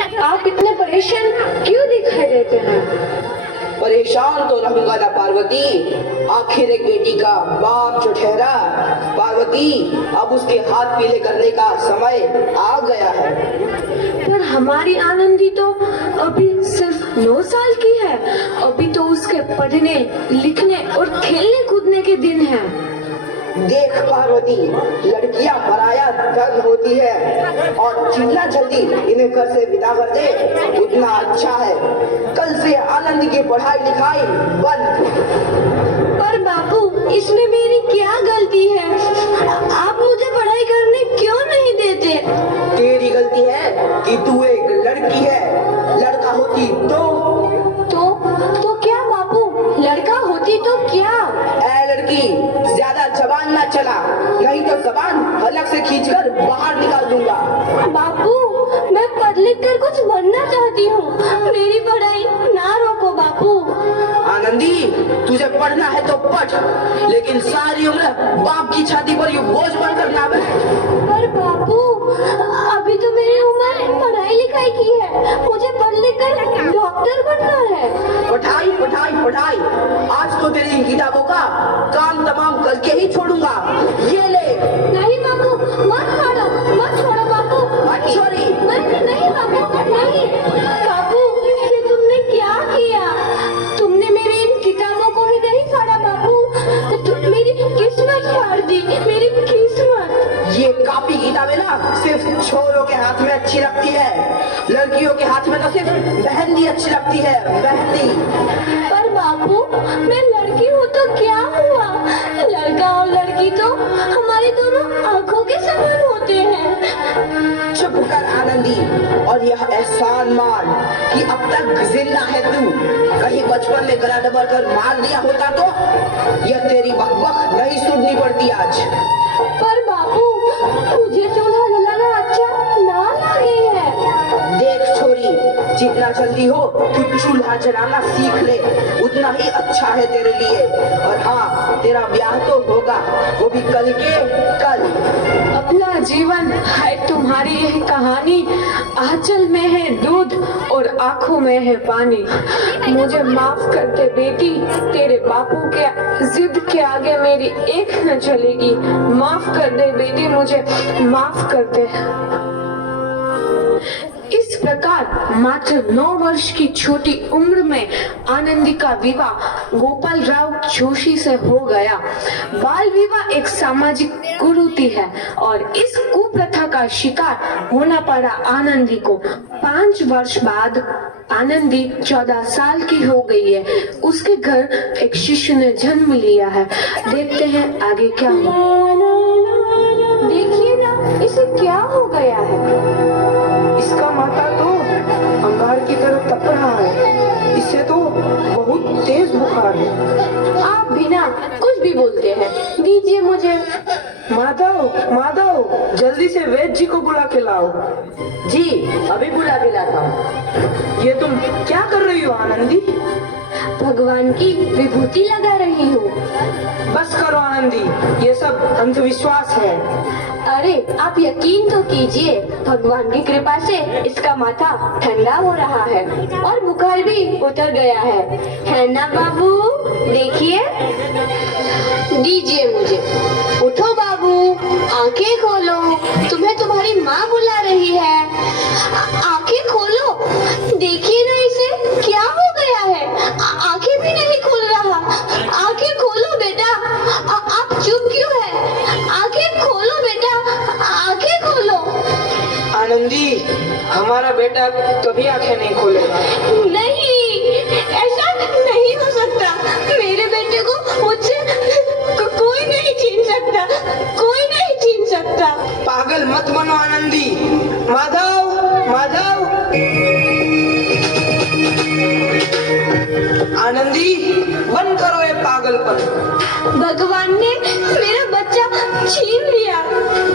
आप इतने परेशान क्यों दिखाई देते हैं? परेशान तो रहूंगा ना पार्वती, आखिर एक बेटी का बाप जो ठहरा। पार्वती, अब उसके हाथ पीले करने का समय आ गया है। पर हमारी आनंदी तो अभी सिर्फ 9 साल की है। अभी तो उसके पढ़ने, लिखने और खेलने कूदने के दिन हैं। देख पार्वती, लड़कियां पराया धन होती है और जितना जल्दी इन्हें घर से विदा कर दे उतना अच्छा है। कल से आनंद की पढ़ाई लिखाई बंद। पर बापू, इसमें मेरी क्या गलती है? आप मुझे पढ़ाई करने क्यों नहीं देते? तेरी गलती है कि तू एक लड़की है। लड़का होती तो क्या बापू? लड़का होती तो क्या? ऐ लड़की, ज्यादा जबान ना चला, नहीं तो जबान हलक से खींचकर बाहर निकाल दूंगा। बापू, मैं पढ़ लिख कर कुछ बनना चाहती हूँ। मेरी पढ़ाई ना रोको बापू। आनंदी, तुझे पढ़ना है तो पढ़, लेकिन सारी उम्र बाप की छाती पर यूं बोझ बनकर ना बैठ। पर बापू, अभी तो मेरी उम्र पढ़ाई लिखाई की है। मुझे पढ़ लिख कर डॉक्टर बनना है। पढ़ाई पढ़ाई पढ़ाई, आज तो तेरी इन किताबों का काम तमाम करके ही छोड़ूंगा। ये ले। नहीं बापू, मत छोड़ो बापू। मत छोड़ी। नहीं बापू, नहीं। बापू, ये तुमने क्या किया? तुमने मेरी इन किताबों को ही नहीं फाड़ा बापू, मेरी किस्मत फाड़ दी, मेरी किस्मत। ये कॉपी किताबें ना सिर्फ छोरों के हाथ में अच्छी लगती है, लड़कियों के हाथ में तो सिर्फ मेहंदी अच्छी लगती है, मेहंदी। पर बापू, मैं लड़की हूँ तो क्या हुआ? लड़का और लड़की तो हमारी दोनों आंखों के समान होते हैं। चुप कर आनंदी, और यह एहसान मान कि अब तक जिंदा है तू। कहीं बचपन में गला दबा कर मार दिया होता तो यह तेरी बकबक नहीं सुननी पड़ती आज। पर बापू, मुझे चूल्हा जलाना अच्छा ना लगे है। देख छोरी, जितना जल्दी हो तू चूल्हा जलाना सीख ले, उतना ही अच्छा है तेरे लिए। और हाँ, तेरा ब्याह तो होगा, वो भी कल के कल। अपना जीवन है तुम्हारी यह कहानी, आंचल में है दूध और आंखों में है पानी। मुझे माफ कर दे बेटी, तेरे बापू के जिद के आगे मेरी एक न चलेगी। माफ कर दे बेटी, मुझे माफ कर दे। इस प्रकार मात्र 9 वर्ष की छोटी उम्र में आनंदी का विवाह गोपाल राव जोशी से हो गया। बाल विवाह एक सामाजिक कुरीति है और इस कुप्रथा का शिकार होना पड़ा आनंदी को। 5 वर्ष बाद आनंदी 14 साल की हो गई है। उसके घर एक शिशु ने जन्म लिया है। देखते हैं आगे क्या हुआ। देखिए ना, इसे क्या हो गया है? इसका माथा तो अंगार की तरह तप रहा है। इसे तो बहुत तेज बुखार है। आप बिना कुछ भी बोलते हैं, दीजिए मुझे। माधव, जल्दी से वैद्य जी को बुला के लाओ। जी, अभी बुला के लाता हूँ। ये तुम क्या कर रही हो आनंदी? भगवान की विभूति लगा रही हूँ। बस करो आनंदी, ये सब अंधविश्वास है। अरे आप यकीन तो कीजिए, भगवान की कृपा से इसका माथा ठंडा हो रहा है और बुखार भी उतर गया है ना बाबू? देखिए, दीजिए मुझे। उठो बाबू, आंखें खोलो, तुम्हें तुम्हारी माँ बुला रही है। आंखें खोलो, देखिए ना इसे क्या हो गया है। आंखें भी नहीं खोल रहा। आंखें खोलो बेटा। आप चुप क्यों है? आंखें खोलो बेटा, आंखें खोलो। आनंदी, हमारा बेटा कभी आंखें नहीं खोलेगा। नहीं, ऐसा नहीं हो सकता। मेरे बेटे को मुझसे कोई नहीं छीन सकता, कोई नहीं छीन सकता। पागल मत बनो आनंदी। माधव, आनंदी, बंद करो ये पागलपन। भगवान ने मेरा बच्चा छीन लिया।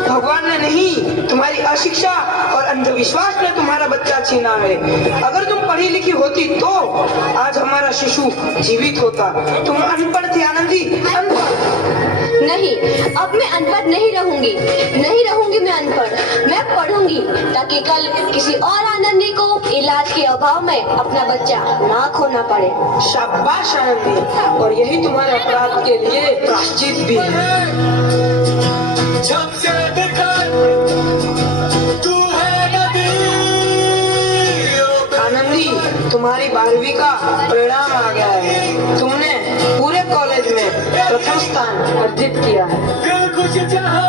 भगवान ने नहीं, तुम्हारी अशिक्षा और अंधविश्वास ने तुम्हारा बच्चा छीना है। अगर तुम पढ़ी लिखी होती तो आज हमारा शिशु जीवित होता। तुम अनपढ़ थी आनंदी, अनपढ़। नहीं, अब मैं अनपढ़ नहीं रहूंगी मैं अनपढ़। मैं पढ़ूंगी ताकि कल किसी और आनंदी को दबाव में अपना बच्चा ना खोना पड़े। शाबाश आनंदी, और यही तुम्हारे अपराध के लिए प्रायश्चित भी है। जब से देखा तू है नदी। आनंदी, तुम्हारी 12वीं का परिणाम आ गया है। तुमने पूरे कॉलेज में प्रथम स्थान अर्जित किया है। दिल कुछ जहां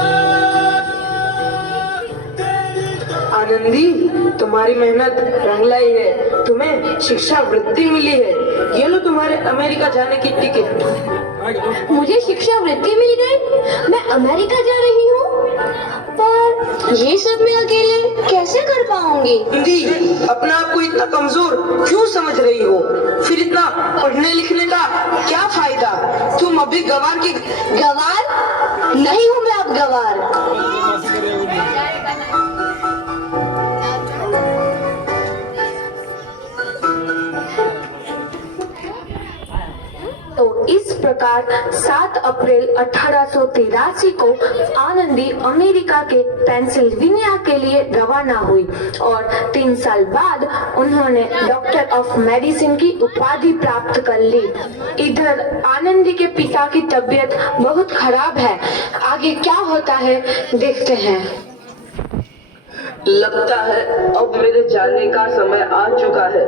आनंदी, तुम्हारी मेहनत रंग लाई है। तुम्हें शिक्षा वृत्ति मिली है। ये लो तुम्हारे अमेरिका जाने की टिकट। मुझे शिक्षा वृत्ति मिल गई, मैं अमेरिका जा रही हूँ। पर ये सब मैं अकेले कैसे कर पाऊंगी? आनंदी, अपना आप को इतना कमजोर क्यों समझ रही हो? फिर इतना पढ़ने लिखने का क्या फायदा? तुम अभी गवार की गवार नहीं हूँ मैं अब गवार। तो इस प्रकार 7 अप्रैल 1883 को आनंदी अमेरिका के पेंसिल्वेनिया के लिए रवाना हुई और 3 साल बाद उन्होंने डॉक्टर ऑफ मेडिसिन की उपाधि प्राप्त कर ली। इधर आनंदी के पिता की तबीयत बहुत खराब है। आगे क्या होता है देखते हैं। लगता है अब मेरे जाने का समय आ चुका है।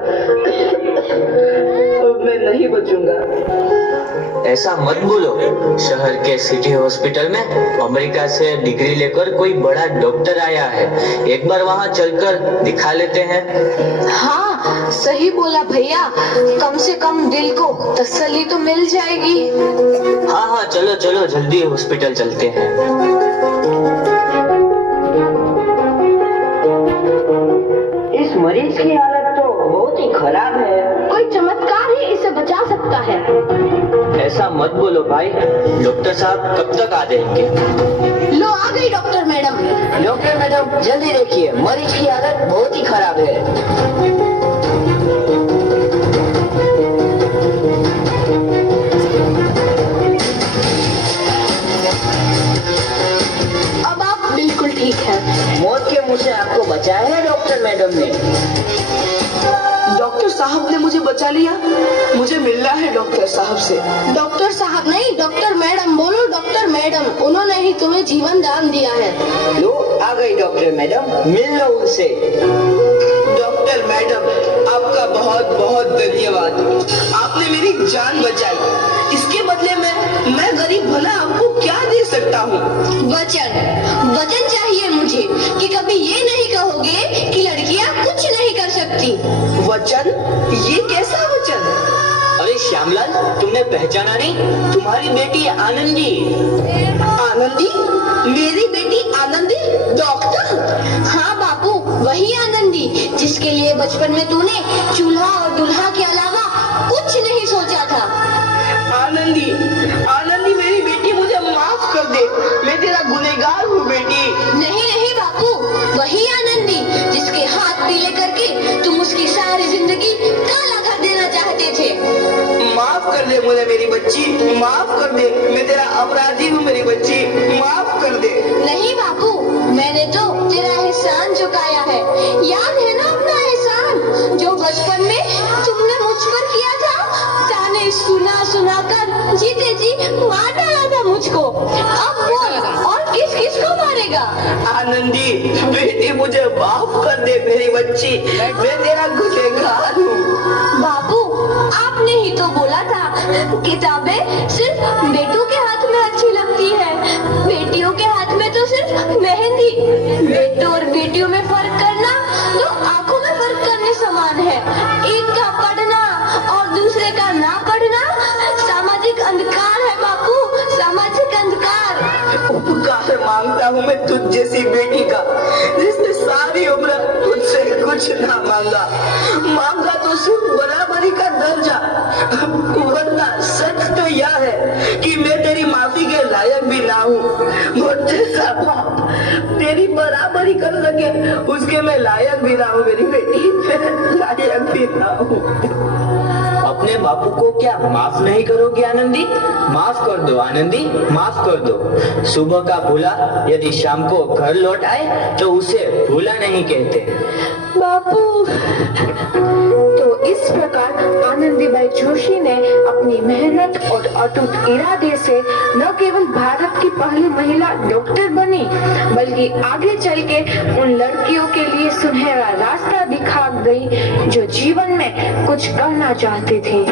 अब मैं नहीं बचूंगा। ऐसा मत बोलो। शहर के सिटी हॉस्पिटल में अमेरिका से डिग्री लेकर कोई बड़ा डॉक्टर आया है। एक बार वहाँ चलकर दिखा लेते हैं। हाँ, सही बोला भैया। कम से कम दिल को तसल्ली तो मिल जाएगी। हाँ हाँ, चलो चलो जल्दी हॉस्पिटल चलते हैं। इस मरीज की हालत तो बहुत ही खराब है। कोई चमत्कार ही इसे बचा सकता है। ऐसा मत बोलो भाई। डॉक्टर साहब कब तक आ जाएंगे? लो आ गई डॉक्टर मैडम। डॉक्टर मैडम, जल्दी देखिए, मरीज की हालत बहुत ही खराब है। अब आप बिल्कुल ठीक है। मौत के मुंह से आपको बचाया है डॉक्टर मैडम ने। डॉक्टर साहब ने मुझे बचा लिया। मुझे मिलना है डॉक्टर साहब से। डॉक्टर साहब नहीं, डॉक्टर मैडम बोलो। डॉक्टर मैडम, उन्होंने ही तुम्हें जीवन दान दिया है। लो आ गई डॉक्टर मैडम, मिल लो उनसे। डॉक्टर मैडम, आपका बहुत बहुत धन्यवाद। आपने मेरी जान बचाई। इसके बदले में मैं गरीब भला आपको क्या दे सकता हूँ? वचन, वचन चाहिए मुझे कि कभी ये नहीं कहोगे कि लड़कियाँ कुछ नहीं कर सकती। वचन? ये कैसा वचन? अरे श्यामलाल, तुमने पहचाना नहीं? तुम्हारी बेटी आनंदी। आनंदी? मेरी बेटी आनंदी? डॉक्टर? हाँ बापू, वही आनंदी जिसके लिए बचपन में तूने चूल्हा और दूल्हा के अलावा कुछ नहीं सोचा था। आनंदी, आनंदी मेरी बेटी, मुझे माफ कर दे। मैं तेरा गुनहगार हूँ बेटी। नहीं नहीं बापू, वही आनंदी जिसके हाथ पीले करके तुम उसकी सारी जिंदगी काला कर देना चाहते थे। माफ कर दे मुझे मेरी बच्ची, माफ कर दे। मैं तेरा अपराधी हूँ मेरी बच्ची, माफ कर दे। नहीं बापू, मैंने तो तेरा एहसान चुकाया है। याद है ना अपना एहसान जो बचपन में तुमने मुझ पर किया था? ताने सुना सुना कर जीते जी मार डाला था मुझको। अब बोल, और किस किस को मारेगा? आनंदी बेटी, मुझे माफ कर दे मेरी बच्ची, मैं तेरा गुनहगार हूँ। बापू, आपने ही तो बोला था किताबें सिर्फ बेटों के हाथ में अच्छी लगती है, बेटियों के हाथ में तो सिर्फ मेहंदी। बेटों और बेटियों में फर्क करना तो आंखों में फर्क करने समान है। एक का पढ़ना और दूसरे का ना पढ़ना सामाजिक अंधकार है बापू, सामाजिक अंधकार। उपकार मांगता हूँ मैं तुझ जैसी बेटी का, जिसने सारी उम्र तुझसे कुछ ना मांगा। मांगा तो सिर्फ बराबरी का दर्जा। वरना सच तो यह है कि मैं तेरी माफी के लायक भी ना हूँ। और जैसा बाप तेरी बराबरी कर सके उसके मैं लायक भी ना हूँ मेरी बेटी, मैं लायक भी ना हूँ। अब अपने बापू को क्या माफ नहीं करोगी आनंदी? माफ कर दो आनंदी, माफ कर दो। सुबह का भूला यदि शाम को घर लौट आए तो उसे भूला नहीं कहते। बापू। तो इस प्रकार आनंदीबाई जोशी ने अपनी मेहनत और अटूट इरादे से न केवल भारत की पहली महिला डॉक्टर बनी, बल्कि आगे चल के उन लड़कियों के लिए सुनहरा रास्ता दिखा गई जो जीवन में कुछ करना चाहती थी।